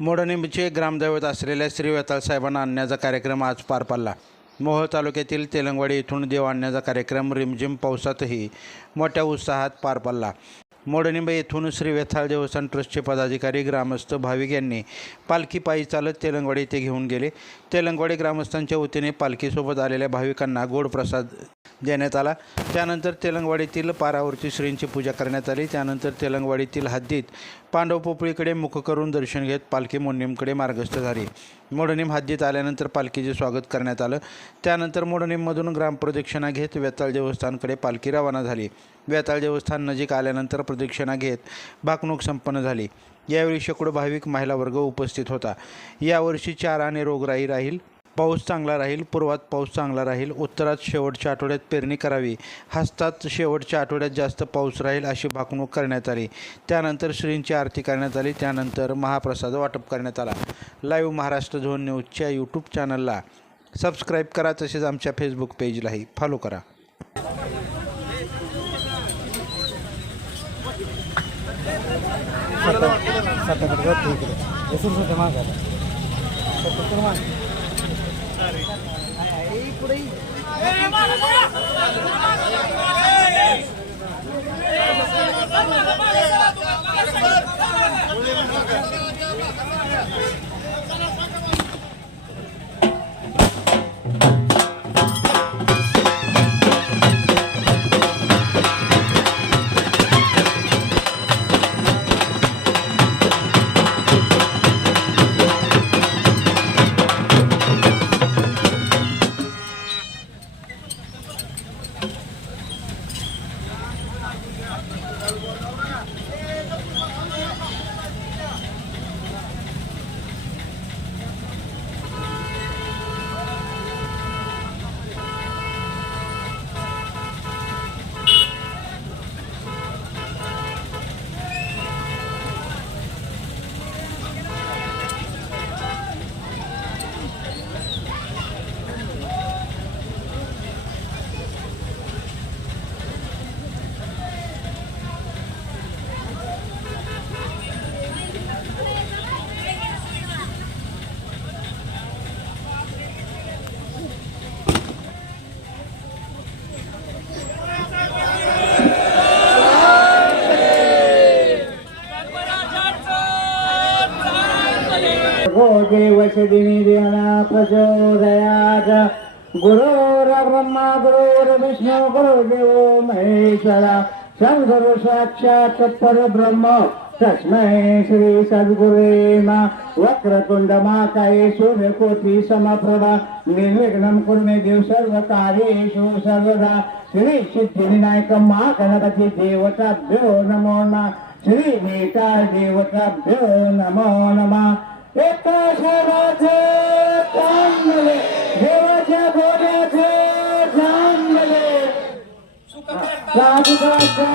मोडणीचे ग्रामदैवत असलेल्या श्री वेताळ साहेबांना आणण्याचा कार्यक्रम आज पार पडला. मोहोळ तालुक्यातील तेलंगवाडी इथून देव आणण्याचा कार्यक्रम रिमझिम पावसातही मोठ्या उत्साहात पार पडला. मोडनिंब येथून श्री वेताळ देवस्थान ट्रस्टचे पदाधिकारी ग्रामस्थ भाविक यांनी पालखी पायी चालत तेलंगवाडी येथे घेऊन गेले. तेलंगवाडी ग्रामस्थांच्या वतीने पालखीसोबत आलेल्या भाविकांना गोड प्रसाद देण्यात आला. त्यानंतर तेलंगवाडीतील पारावरती श्रींची पूजा करण्यात आली. त्यानंतर तेलंगवाडीतील हद्दीत पांडव पोपळीकडे मुख करून दर्शन घेत पालखी मोडणीमकडे मार्गस्थ झाली. मोडणीम हद्दीत आल्यानंतर पालखीचे स्वागत करण्यात आलं. त्यानंतर मोडणीममधून ग्रामप्रदक्षिणा घेत वेताळ देवस्थानकडे पालखी रवाना झाली. वेताळ देवस्थान नजीक आल्यानंतर प्रदक्षिणा घेत भाकणूक संपन्न झाली. यावेळी शेकडो भाविक महिला वर्ग उपस्थित होता. यावर्षी चार आणि रोगराई राहील. पाऊस चांगला राहील पूर्वात पाऊस चांगला राहील उत्तरात शेवटच्या आठवड्यात पेरणी करावी हस्तात शेवटच्या आठवड्यात जास्त पाऊस राहील अशी भाकणूक करण्यात आली त्यानंतर श्रींची आरती करण्यात आली त्यानंतर महाप्रसाद वाटप करण्यात आला लाईव्ह महाराष्ट्र झोन न्यूजच्या यूट्यूब चॅनलला सबस्क्राईब करा तसेच आमच्या फेसबुक पेजलाही फॉलो करा सत्याकडे バカバカ! देवशदिनी देवना प्रचोदयात गुरुर ब्रह्मा गुरुर विष्णू गुरुदेवो महेश्वरा शंकर साक्षात परब्रह्म तस्मै श्री सद्गुरे मा वक्रतुंड महाकाये सूर्यकोटी समप्रभा निर्विघ्नं कुर्मे देव सर्व कार्येषु सर्वदा श्री सिद्धिविनायक महागणपती देवताभ्यो नमो नमः श्री नेता देवताभ्यो नमो नमः একাশে বাজে প্রাণ মেলে বেড়াছে বোঝাছে প্রাণ মেলে রাজু রাজা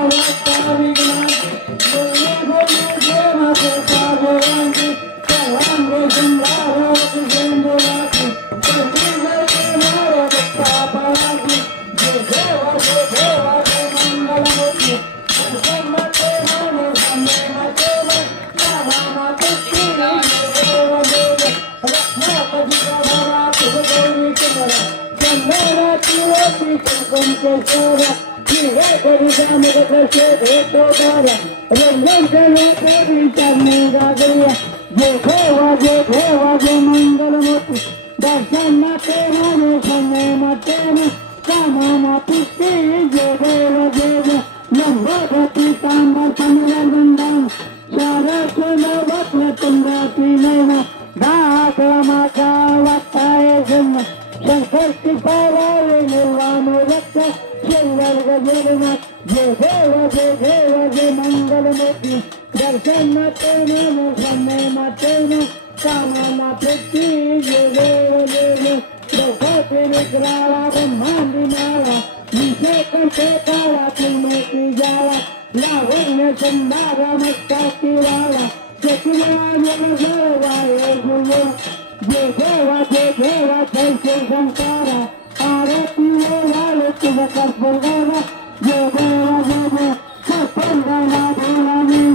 चंद्राची रोटी कुंकुम केशरा हिरे करिता मुख कसे भेटो दारा रंगन चलो कोरी चरणी गागरिया जे देवा जे देवा जे मंगल मोती दर्शन माते माने समय माते न कामा मापुष्टी जे देव देव लंबोदती तांबर कमला वृंदान द्रौपदी निग्राळा ब्रह्मांडी माळा विषय कंठे काळा मोती वाला जय देवा जय देवा जय जय शंकरा आरती वाले तुझं कर्पूरगाला जय देवा जय देव कर्पूरगाला देवानी देवी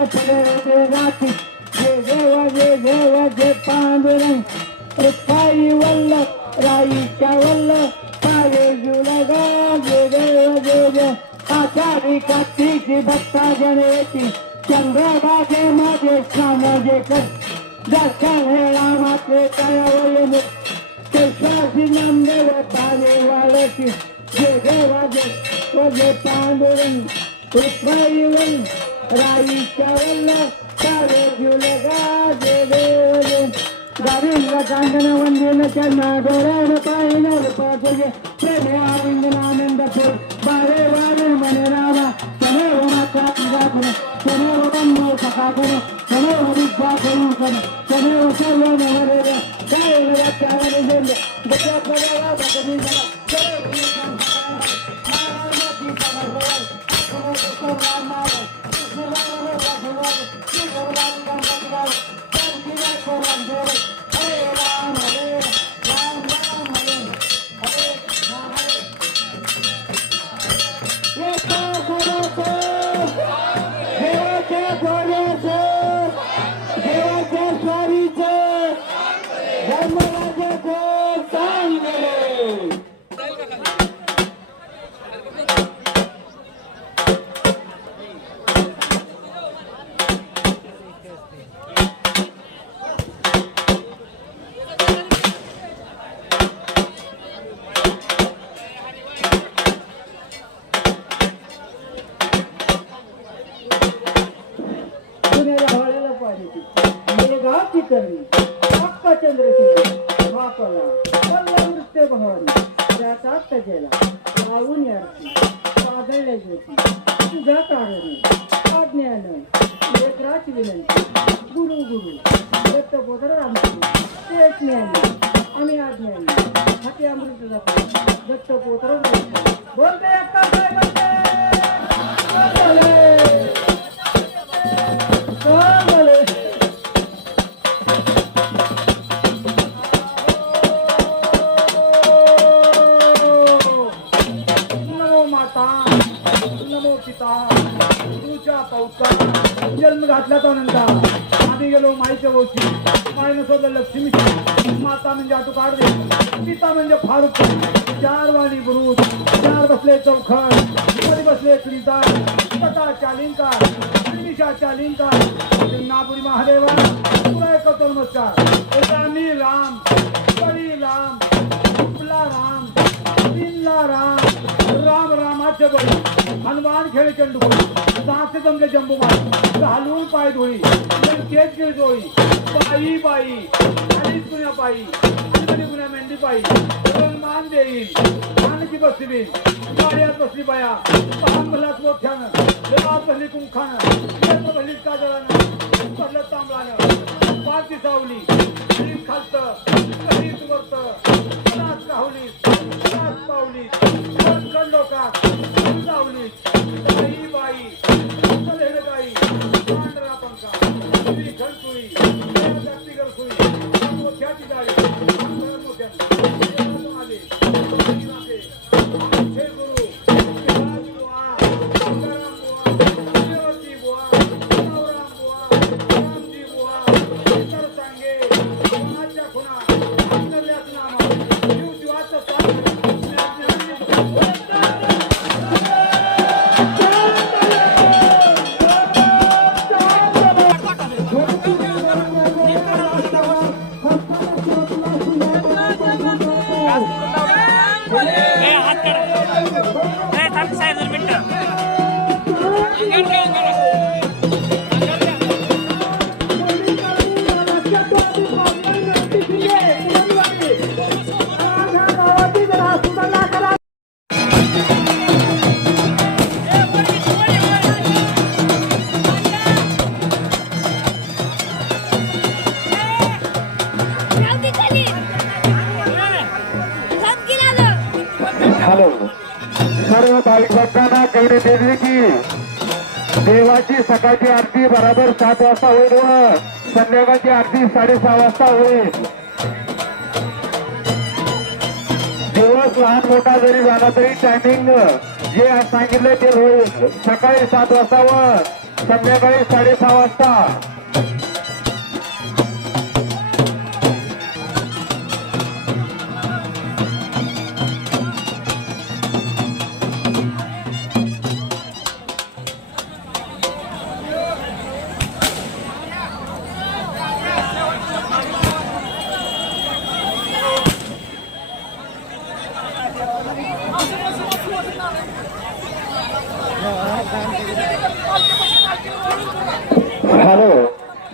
हनुमंत फळे देवाची जय देवा जय देवा जय पांडुरंग रुपाई वल्ल राईच्या वल्ल काळे जुलगा जय देव जय जय आचारी कातीची भक्ता जनेची चंद्रबाजे माझे सामाजे कर दर्शन हे रामाचे कळवले कृष्णाची नामदेव तारे वाळची जय देवा जय पांडुरंग रुपाई वल्ल ರಾಯಿಕವಲ್ಲ ಗವಿಂದ್ರ ಕಾಂಗನ ಒಂದಿನ ಚೆನ್ನ ಗೌರವ ಪಾಯಿನ ಪಾತೆಗೆ ಪ್ರೇಮ ಆರಿಂದ ನಾನಂದಪುರ ಬಾರೆ ಬಾರೆ ಮನೆ ರಾಮ ಕೊನೆಯ ಕಾಪಿದಾಪುರ ಕೊನೆಯ ಬಂದು ಸಕಾಪುರ ಕೊನೆಯ ವಿದ್ವಾಪುರ ಕೊನೆಯ ಸರ್ವ ನವರೇರ तुझा कारणे लेकराची विनंती गुरु गुरु दत्त बोधर रामचंद्र तेच ज्ञानी आम्ही आज्ञानी हाती अमृत जातो दत्त बोलते अक्का हो. नमो माता नमो पिता. तुझ्या पावसात जन्म घातला तो आम्ही गेलो माईच्या गोष्टी माईनं शोधलं लक्ष्मीची. माता म्हणजे आटो काढले. पिता म्हणजे फारुक चार वाणी बुरुज. चार बसले चौखडमध्ये बसले श्रीदार कथा चालिंकार. श्रीनिशा चालिंकार. नागपुरी महादेवा. तुला एक नमस्कार. रामी राम. परी राम. राम. तीनला राम. राम बळी हनुमान खेळ चंडू सात जमले जंबू मारी हलवून पाय धोळी. केस खेळ डोळी बाई बाई आणि पुण्या पायी? आणि पुण्या मेंढी पायी? मान देईल मानची बसली गाड्यात बसली बाया. पाहन मलाच मोठ्यानं. देवात बसली कुंखानं. देवात काजळानं. पडलं तांबळानं. पाच दिसावली. कधीच खालतं. कधी वरतं. कदाच काहुली कदाच पावली. भटकन लोकात जावली ही बाई गाई पांढरा पंखा श्री घनसुई शक्तीगर सुई मोठ्या ठिकाणी मोठ्या देवाची सकाळची आरती बरोबर सात वाजता होईल व संध्याकाळची आरती साडेसहा वाजता होईल. दिवस लहान मोठा जरी झाला तरी टायमिंग जे आज ते होईल. सकाळी सात वाजता व संध्याकाळी साडेसहा वाजता.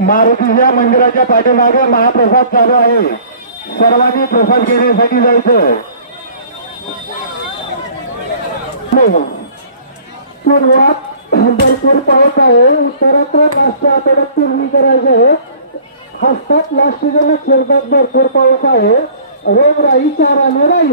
मारुतीच्या मंदिराच्या पाठीमागे महाप्रसाद चालू आहे. सर्वांनी प्रसाद घेण्यासाठी जायचं. पूर्वात भरपूर पाऊस आहे. उत्तरात्र लास्टच्या आता पूर्वी करायचं आहे हस्तात लास्ट जण भरपूर पाऊस आहे. रोगराई चाराने राहील.